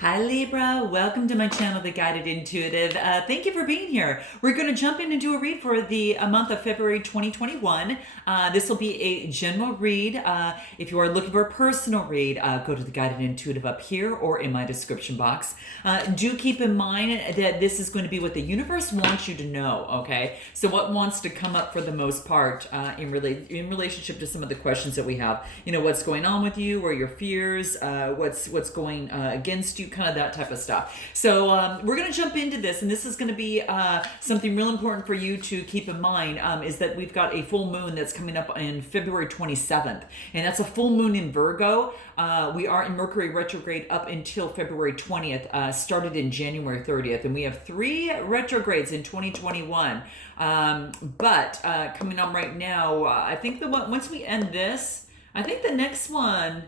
Hi Libra, welcome to my channel, The Guided Intuitive. Thank you for being here. We're going to jump in and do a read for the month of February 2021. This will be a general read. If you are looking for a personal read, go to The Guided Intuitive up here or in my description box. Do keep in mind that this is going to be what the universe wants you to know, okay? So what wants to come up for the most part in relationship to some of the questions that we have. You know, what's going on with you, or your fears, what's going against you, kind of that type of stuff. So we're going to jump into this, and this is going to be something real important for you to keep in mind, is that we've got a full moon that's coming up in February 27th, and that's a full moon in Virgo. We are in Mercury retrograde up until February 20th, started in January 30th, and we have 3 retrogrades in 2021. But coming on right now, I think once we end this, I think the next one,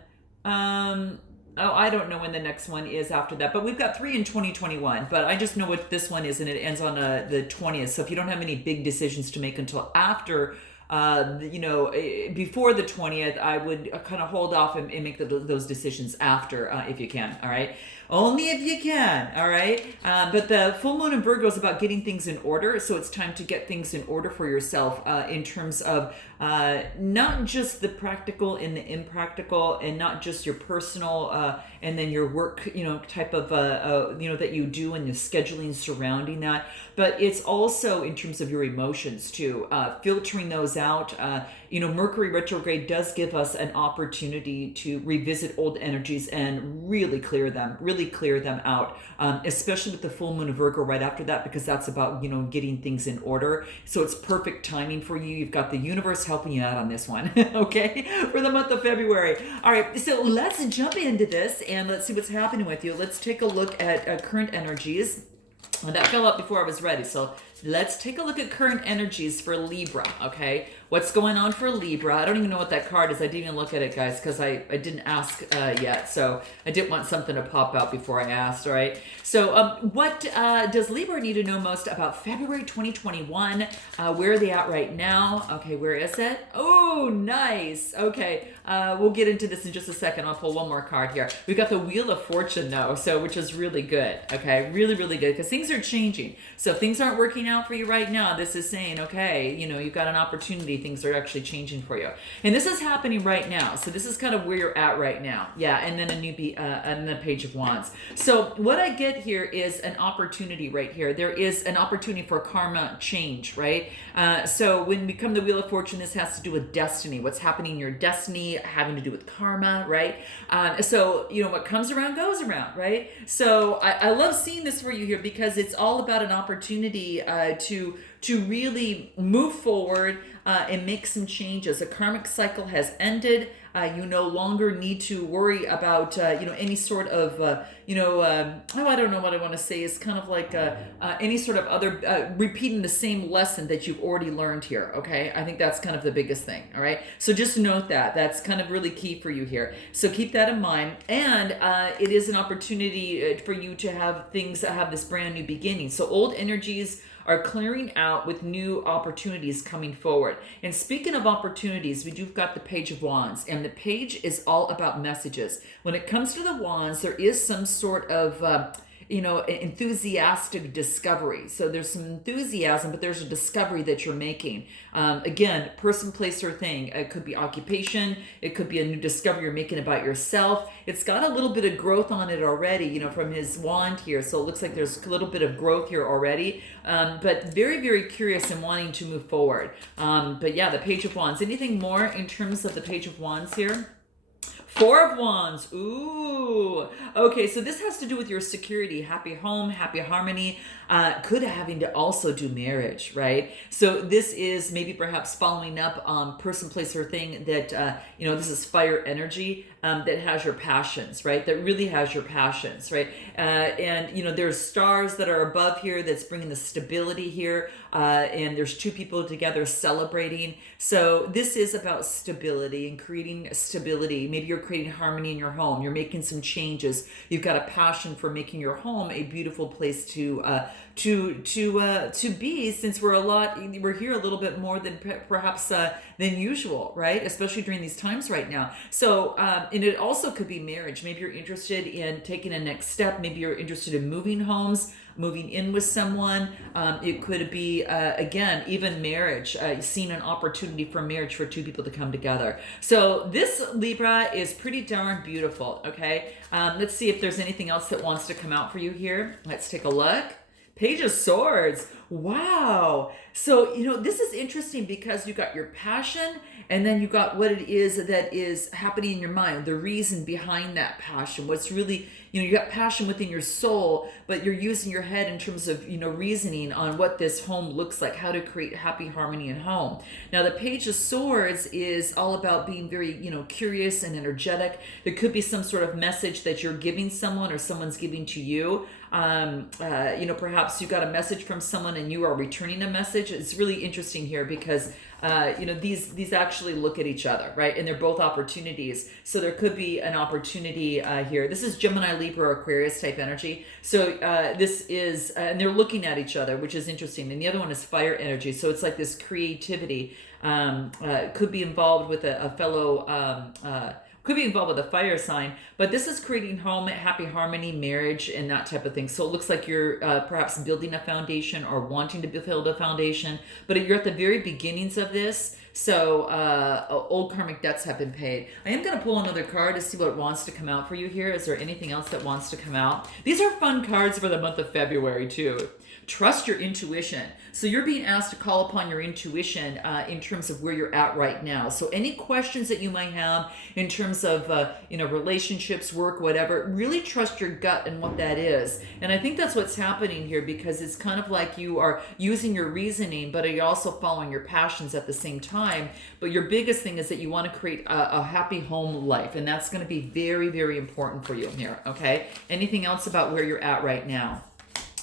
I don't know when the next one is after that, but we've got 3 in 2021. But I just know what this one is, and it ends on the 20th. So if you don't have any big decisions to make until after, before the 20th, I would kind of hold off and make those decisions after, if you can. All right, only if you can. All right, but the full moon in Virgo is about getting things in order. So it's time to get things in order for yourself in terms of not just the practical and the impractical, and not just your personal and then your work, type of that you do, and the scheduling surrounding that, but it's also in terms of your emotions too, filtering those out. Mercury retrograde does give us an opportunity to revisit old energies and really clear them out, especially with the full moon of Virgo right after that, because that's about getting things in order. So it's perfect timing for you. You've got the universe helping you out on this one. Okay, for the month of February. All right, so let's jump into this and let's see what's happening with you. Let's take a look at current energies. That fell out before I was ready, so let's take a look at current energies for Libra, okay? What's going on for Libra? I don't even know what that card is. I didn't even look at it, guys, because I didn't ask yet, so I didn't want something to pop out before I asked, all right? So what does Libra need to know most about February 2021? Where are they at right now? Okay, where is it? Oh, nice. Okay, we'll get into this in just a second. I'll pull one more card here. We've got the Wheel of Fortune, though, which is really good, okay? Really, really good, because things are changing. So if things aren't working out for you right now, this is saying, okay, you've got an opportunity. Things are actually changing for you, and this is happening right now. So this is kind of where you're at right now. Yeah, and then and the Page of Wands. So what I get here is an opportunity right here. There is an opportunity for karma change, right? So when we come to the Wheel of Fortune, this has to do with destiny. What's happening in your destiny having to do with karma, right? So what comes around goes around, right? So I love seeing this for you here, because it's all about an opportunity to really move forward and make some changes. A karmic cycle has ended. You no longer need to worry about any sort of I don't know what I want to say. Is kind of like any sort of other repeating the same lesson that you've already learned here. Okay, I think that's kind of the biggest thing. All right, so just note that's kind of really key for you here. So keep that in mind, and it is an opportunity for you to have things that have this brand new beginning. So old energies are clearing out with new opportunities coming forward. And speaking of opportunities, we've got the Page of Wands, and the page is all about messages. When it comes to the wands, there is some sort of enthusiastic discovery. So there's some enthusiasm, but there's a discovery that you're making. Again, person, place, or thing. It could be occupation. It could be a new discovery you're making about yourself. It's got a little bit of growth on it already, from his wand here. So it looks like there's a little bit of growth here already. But very, very curious and wanting to move forward. But yeah, the Page of Wands. Anything more in terms of the Page of Wands here? 4 of Wands. Ooh. Okay, so this has to do with your security, happy home, happy harmony. Could having to also do marriage, right? So this is maybe perhaps following up on person, place, or thing that, this is fire energy that has your passions, right? That really has your passions, right? And there's stars that are above here that's bringing the stability here. And there's 2 people together celebrating. So this is about stability and creating stability. Maybe you're creating harmony in your home. You're making some changes. values. You've got a passion for making your home a beautiful place to be, since we're here a little bit more than perhaps than usual, right? Especially during these times right now. So, and it also could be marriage. Maybe you're interested in taking a next step. Maybe you're interested in moving homes, moving in with someone. It could be, again, even marriage, seeing an opportunity for marriage for two people to come together. So this Libra is pretty darn beautiful, okay? Let's see if there's anything else that wants to come out for you here. Let's take a look. Page of Swords. Wow. So, this is interesting because you got your passion, and then you got what it is that is happening in your mind, the reason behind that passion. What's really, you got passion within your soul, but you're using your head in terms of, reasoning on what this home looks like, how to create happy harmony in home. Now, the Page of Swords is all about being very, curious and energetic. There could be some sort of message that you're giving someone or someone's giving to you. Perhaps you got a message from someone and you are returning a message. It's really interesting here because, these actually look at each other, right? And they're both opportunities. So there could be an opportunity here. This is Gemini, Libra, Aquarius type energy. So this is, and they're looking at each other, which is interesting. And the other one is fire energy. So it's like this creativity could be involved with a fellow could be involved with a fire sign, but this is creating home, happy harmony, marriage, and that type of thing. So it looks like you're perhaps building a foundation or wanting to build a foundation, but you're at the very beginnings of this. So old karmic debts have been paid. I am going to pull another card to see what wants to come out for you here. Is there anything else that wants to come out? These are fun cards for the month of February too. Trust your intuition. So you're being asked to call upon your intuition in terms of where you're at right now. So any questions that you might have in terms of relationships, work, whatever, really trust your gut and what that is. And I think that's what's happening here, because it's kind of like you are using your reasoning, but you're also following your passions at the same time. But your biggest thing is that you want to create a happy home life, and that's going to be very, very important for you here. Okay. Anything else about where you're at right now?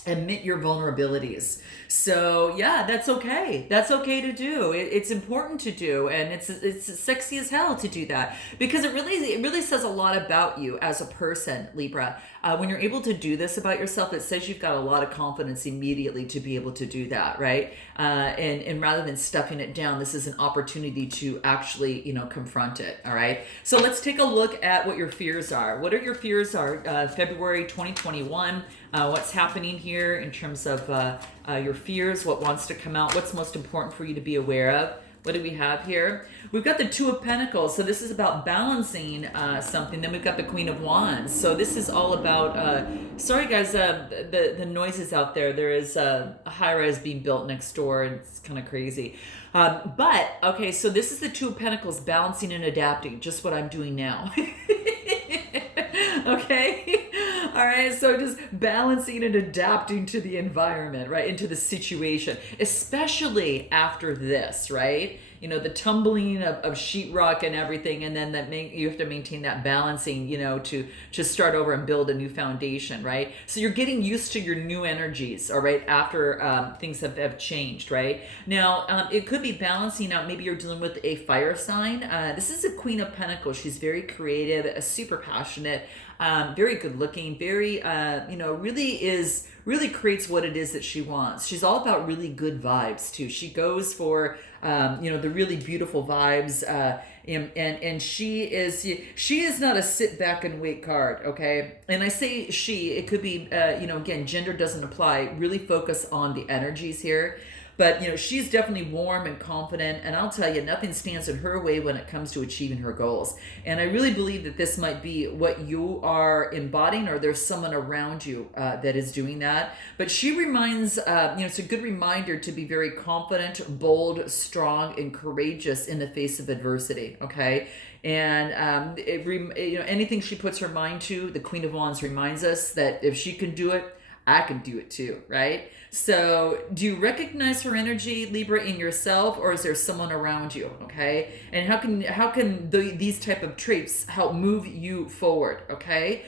Admit your vulnerabilities. So yeah, that's okay. That's okay to do. It's important to do, and it's sexy as hell to do that, because it really says a lot about you as a person, Libra. When you're able to do this about yourself, it says you've got a lot of confidence immediately to be able to do that, right? And rather than stuffing it down, this is an opportunity to actually, confront it. All right. So let's take a look at what your fears are. What are your fears February 2021? What's happening here in terms of your fears, what wants to come out, what's most important for you to be aware of. What do we have here? We've got the Two of Pentacles. So this is about balancing something. Then we've got the Queen of Wands. So this is all about, sorry guys, the noises out there. There is a high-rise being built next door, and it's kind of crazy. But, okay, so this is the Two of Pentacles, balancing and adapting, just what I'm doing now. Okay? All right, so just balancing and adapting to the environment, right? Into the situation, especially after this, right? The tumbling of sheetrock and everything, and then you have to maintain that balancing, to start over and build a new foundation, right? So you're getting used to your new energies, all right, after things have changed, right? Now, it could be balancing out. Maybe you're dealing with a fire sign. This is a Queen of Pentacles. She's very creative, super passionate, very good looking, very, really creates what it is that she wants. She's all about really good vibes too. She goes for, the really beautiful vibes, and she is not a sit back and wait card. Okay. And I say she, it could be, again, gender doesn't apply. Really focus on the energies here. But, she's definitely warm and confident, and I'll tell you, nothing stands in her way when it comes to achieving her goals. And I really believe that this might be what you are embodying, or there's someone around you that is doing that. But she reminds, it's a good reminder to be very confident, bold, strong, and courageous in the face of adversity, okay? And anything she puts her mind to, the Queen of Wands reminds us that if she can do it, I can do it too, right? So do you recognize her energy, Libra, in yourself, or is there someone around you? Okay. And how can these type of traits help move you forward? Okay.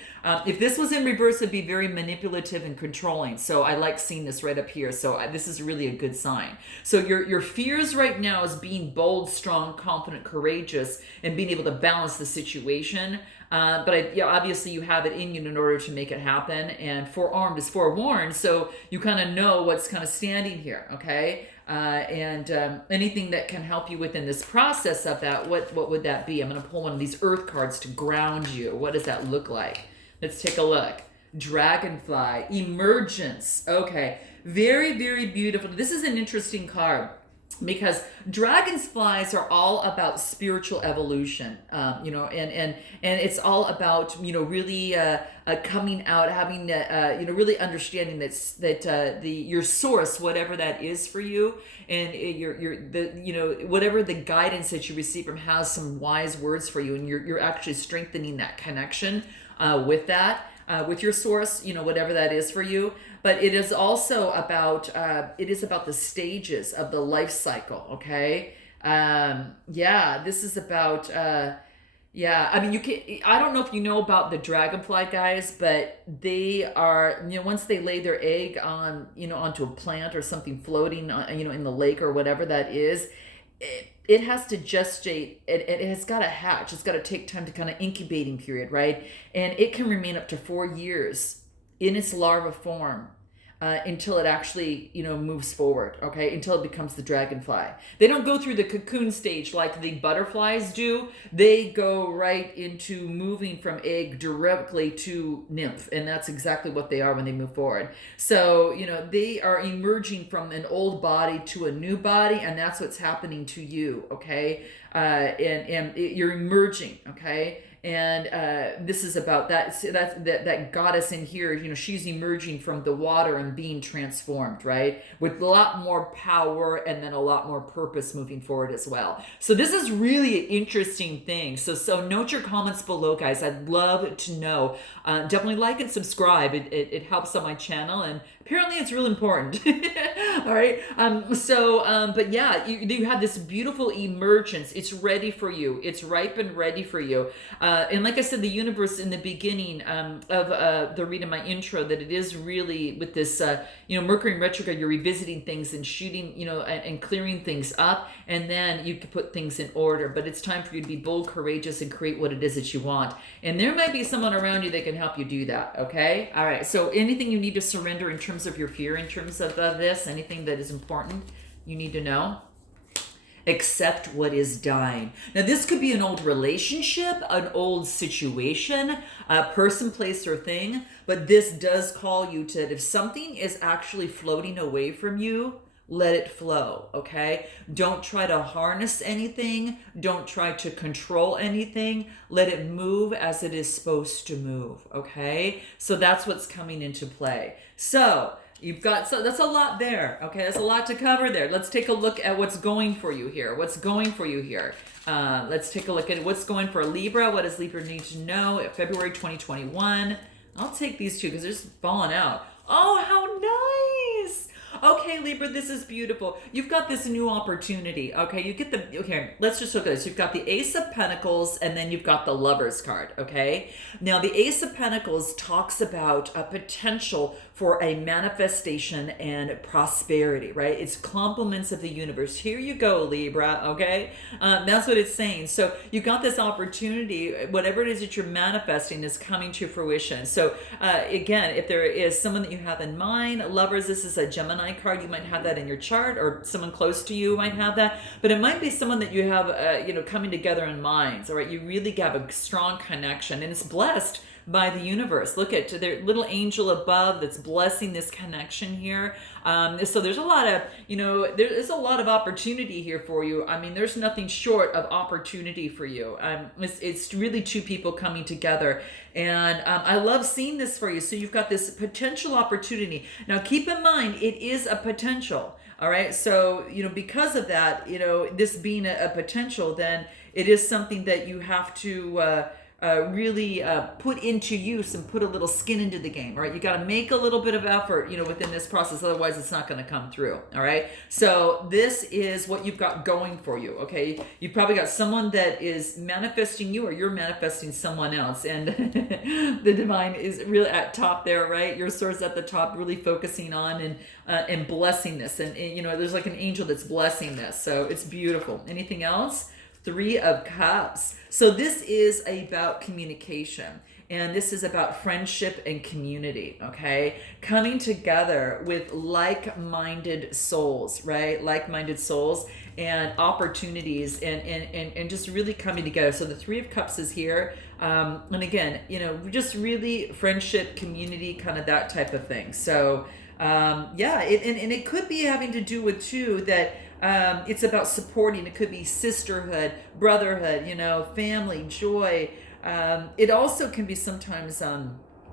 If this was in reverse, it'd be very manipulative and controlling. So I like seeing this right up here. So this is really a good sign. So your fears right now is being bold, strong, confident, courageous, and being able to balance the situation. But obviously you have it in you in order to make it happen. And forearmed is forewarned, so you kind of know what's kind of standing here, okay? And anything that can help you within this process of that, what would that be? I'm going to pull one of these earth cards to ground you. What does that look like? Let's take a look. Dragonfly, emergence. Okay, very, very beautiful. This is an interesting card because dragonflies are all about spiritual evolution, and it's all about really coming out, having really understanding that your source, whatever that is for you, and whatever the guidance that you receive from has some wise words for you, and you're actually strengthening that connection with that. With your source, whatever that is for you. But it is also about the stages of the life cycle. Okay. This is about I mean, I don't know if you know about the dragonfly guys, but they are, once they lay their egg on, onto a plant or something floating, in the lake or whatever that is, it has to gestate. It has got to hatch. It's got to take time to kind of incubating period, right? And it can remain up to 4 years in its larva form until it actually, moves forward, okay? Until it becomes the dragonfly. They don't go through the cocoon stage like the butterflies do. They go right into moving from egg directly to nymph, and that's exactly what they are when they move forward. So, they are emerging from an old body to a new body, and that's what's happening to you, okay? You're emerging, okay? And this is about that goddess in here. She's emerging from the water and being transformed, right, with a lot more power and then a lot more purpose moving forward as well. So this is really an interesting thing. So note your comments below, guys. I'd love to know. Definitely like and subscribe. It helps on my channel, and apparently it's real important. All right. But yeah, you have this beautiful emergence. It's ready for you. It's ripe and ready for you. And like I said, the universe in the beginning of the read in my intro, that it is really with this, Mercury in retrograde, you're revisiting things and shooting, and clearing things up, and then you can put things in order. But it's time for you to be bold, courageous, and create what it is that you want. And there might be someone around you that can help you do that. Okay. All right. So anything you need to surrender in terms of your fear, in terms of this, anything that is important, you need to know. Accept what is dying. Now, this could be an old relationship, an old situation, a person, place, or thing, but this does call you to, if something is actually floating away from you, let it flow, okay? Don't try to harness anything. Don't try to control anything. Let it move as it is supposed to move, okay? So that's what's coming into play. So that's a lot there, okay? That's a lot to cover there. Let's take a look at what's going for you here. Let's take a look at what's going for Libra. What does Libra need to know? February 2021. I'll take these two because they're just falling out. Oh, how nice! Okay, Libra, this is beautiful. You've got this new opportunity. Okay, let's just look at this. You've got the Ace of Pentacles, and then you've got the Lovers card, okay? Now, the Ace of Pentacles talks about a potential for a manifestation and prosperity, right? It's compliments of the universe. Here you go, Libra, okay? That's what it's saying. So you got this opportunity, whatever it is that you're manifesting is coming to fruition. So again, if there is someone that you have in mind, Lovers, this is a Gemini card. You might have that in your chart, or someone close to you might have that, but it might be someone that you have, coming together in minds, all right? You really have a strong connection, and it's blessed by the universe. Look at their little angel above that's blessing this connection here. So there's a lot of, there is a lot of opportunity here for you. I mean, there's nothing short of opportunity for you. It's really two people coming together. And I love seeing this for you. So you've got this potential opportunity. Now, keep in mind, it is a potential. All right. So, because of that, this being a potential, then it is something that you have to really put into use and put a little skin into the game. All right, you got to make a little bit of effort, within this process. Otherwise, it's not going to come through. All right. So this is what you've got going for you. Okay, you've probably got someone that is manifesting you, or you're manifesting someone else, and the divine is really at top there, right? Your source at the top, really focusing on and blessing this, and there's like an angel that's blessing this. So it's beautiful. Anything else? Three of Cups. So this is about communication. And this is about friendship and community, okay? Coming together with like-minded souls, right? Like-minded souls and opportunities and just really coming together. So the Three of Cups is here. And again, just really friendship, community, kind of that type of thing. So yeah, and it could be having to do with too that it's about supporting. It could be sisterhood, brotherhood, family, joy. It also can be sometimes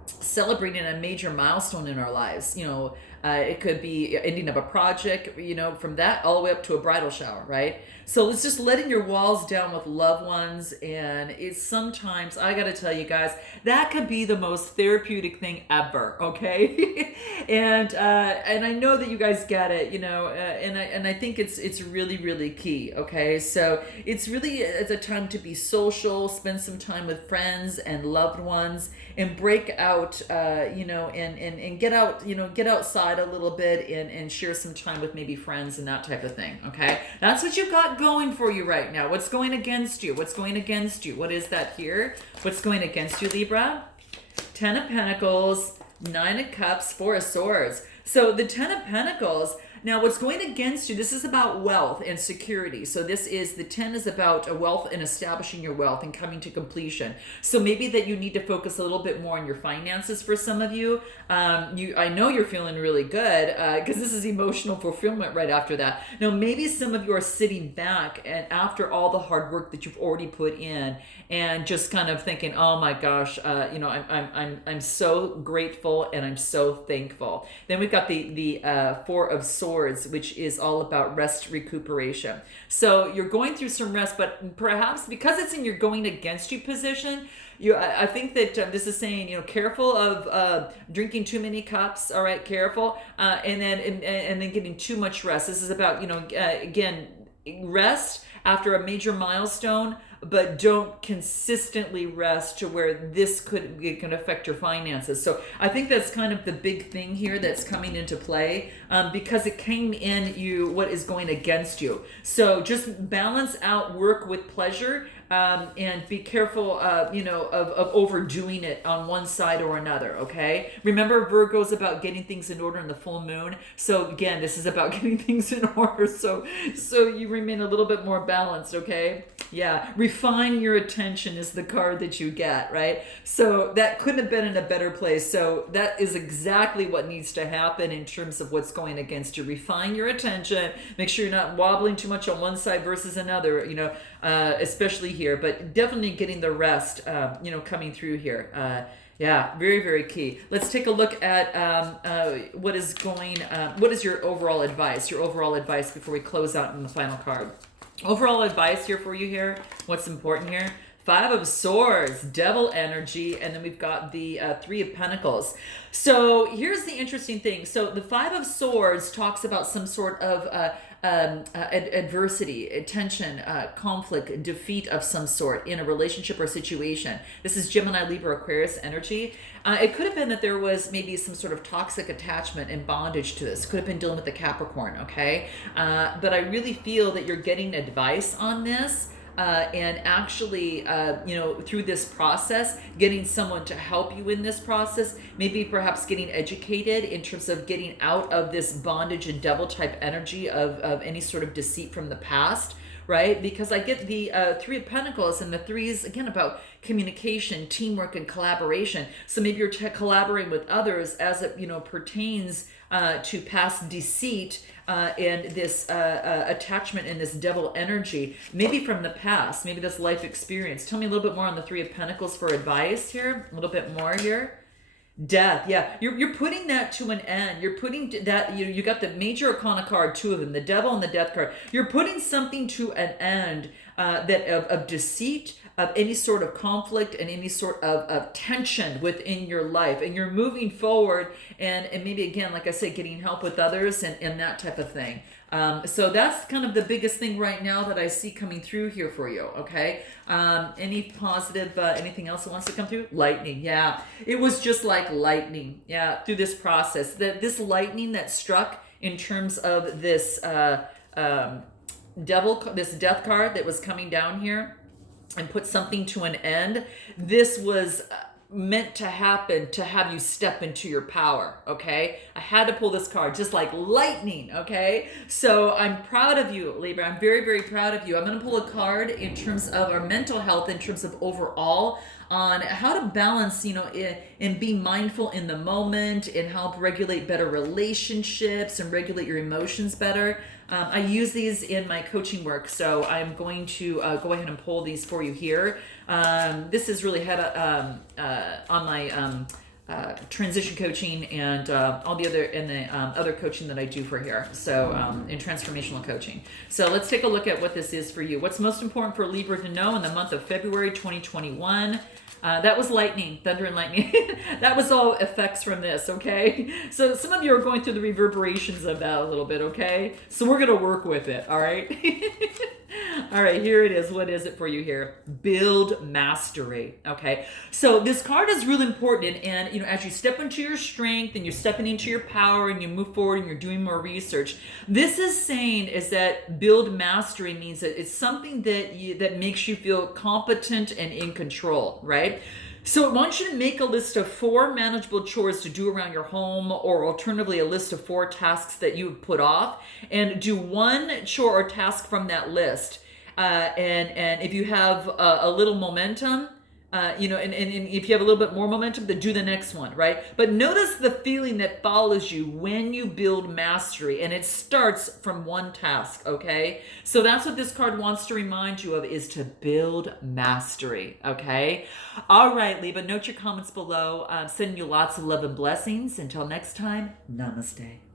celebrating a major milestone in our lives. It could be ending of a project, from that all the way up to a bridal shower, right? So it's just letting your walls down with loved ones. And it's sometimes, I got to tell you guys, that could be the most therapeutic thing ever, okay? and I know that you guys get it, and I think it's really, really key, okay? So it's really a time to be social, spend some time with friends and loved ones, and break out, and get out, get outside a little bit and share some time with maybe friends and that type of thing, okay? That's what you've got going for you right now. What's going against you? What's going against you? What is that here? What's going against you, Libra? Ten of Pentacles, Nine of Cups, Four of Swords. So the Ten of Pentacles, now what's going against you, this is about wealth and security. So the 10 is about wealth and establishing your wealth and coming to completion. So maybe that you need to focus a little bit more on your finances for some of you. I know you're feeling really good because this is emotional fulfillment right after that. Now maybe some of you are sitting back and after all the hard work that you've already put in and just kind of thinking, oh my gosh, I'm so grateful and I'm so thankful. Then we've got the Four of Swords, which is all about rest, recuperation. So you're going through some rest, but perhaps because it's in your going against you position, I think that this is saying, careful of drinking too many cups. All right, careful, and then getting too much rest. This is about again, rest after a major milestone, but don't consistently rest to where this can affect your finances. So I think that's kind of the big thing here that's coming into play because it came in what is going against you. So just balance out work with pleasure and be careful, of overdoing it on one side or another, okay? Remember, Virgo's about getting things in order in the full moon. So again, this is about getting things in order. So you remain a little bit more balanced, okay? Yeah, refine your attention is the card that you get, right? So that couldn't have been in a better place. So that is exactly what needs to happen in terms of what's going against you. Refine your attention. Make sure you're not wobbling too much on one side versus another, especially here, but definitely getting the rest, coming through here. Yeah, very, very key. Let's take a look at what is your overall advice? Your overall advice before we close out in the final card. Overall advice here for you here. What's important here? Five of Swords, Devil energy, and then we've got the Three of Pentacles. So here's the interesting thing. So the Five of Swords talks about some sort of adversity, tension, conflict, defeat of some sort in a relationship or situation. This is Gemini, Libra, Aquarius energy. It could have been that there was maybe some sort of toxic attachment and bondage to this. Could have been dealing with the Capricorn, okay? But I really feel that you're getting advice on this. And actually, through this process, getting someone to help you in this process, maybe perhaps getting educated in terms of getting out of this bondage and devil type energy of any sort of deceit from the past, right? Because I get the Three of Pentacles, and the three is, again, about communication, teamwork, and collaboration. So maybe you're collaborating with others as it, pertains to past deceit and this attachment and this devil energy, maybe from the past, maybe this life experience. Tell me a little bit more on the Three of Pentacles for advice here, a little bit more here. Death, yeah, you're putting that to an end. You're putting that, you got the major arcana card, two of them, the devil and the death card. You're putting something to an end of deceit, of any sort of conflict and any sort of tension within your life, and you're moving forward and maybe, again, like I said, getting help with others and that type of thing. So that's kind of the biggest thing right now that I see coming through here for you, okay? Any positive, anything else that wants to come through? Lightning, yeah. It was just like lightning, yeah, through this process. This lightning that struck in terms of this this death card that was coming down here and put something to an end. This was meant to happen to have you step into your power, okay? I had to pull this card just like lightning, okay? So I'm proud of you, Libra. I'm very, very proud of you. I'm going to pull a card in terms of our mental health, in terms of overall, on how to balance, and be mindful in the moment and help regulate better relationships and regulate your emotions better. I use these in my coaching work, so I'm going to go ahead and pull these for you here. This is really had on my transition coaching and all the other coaching that I do for here. So in transformational coaching. So let's take a look at what this is for you. What's most important for Libra to know in the month of February 2021? That was lightning, thunder and lightning. That was all effects from this, okay? So some of you are going through the reverberations of that a little bit, okay? So we're going to work with it, all right? All right, here it is. What is it for you here? Build mastery, okay? So this card is really important, and as you step into your strength and you're stepping into your power and you move forward and you're doing more research, this is saying is that build mastery means that it's something that makes you feel competent and in control, right? So I want you to make a list of 4 manageable chores to do around your home, or alternatively a list of 4 tasks that you have put off, and do 1 chore or task from that list. And if you have a little momentum, and if you have a little bit more momentum, then do the next one, right? But notice the feeling that follows you when you build mastery, and it starts from 1 task, okay? So that's what this card wants to remind you of, is to build mastery, okay? All right, Libra, note your comments below. Sending you lots of love and blessings. Until next time, namaste.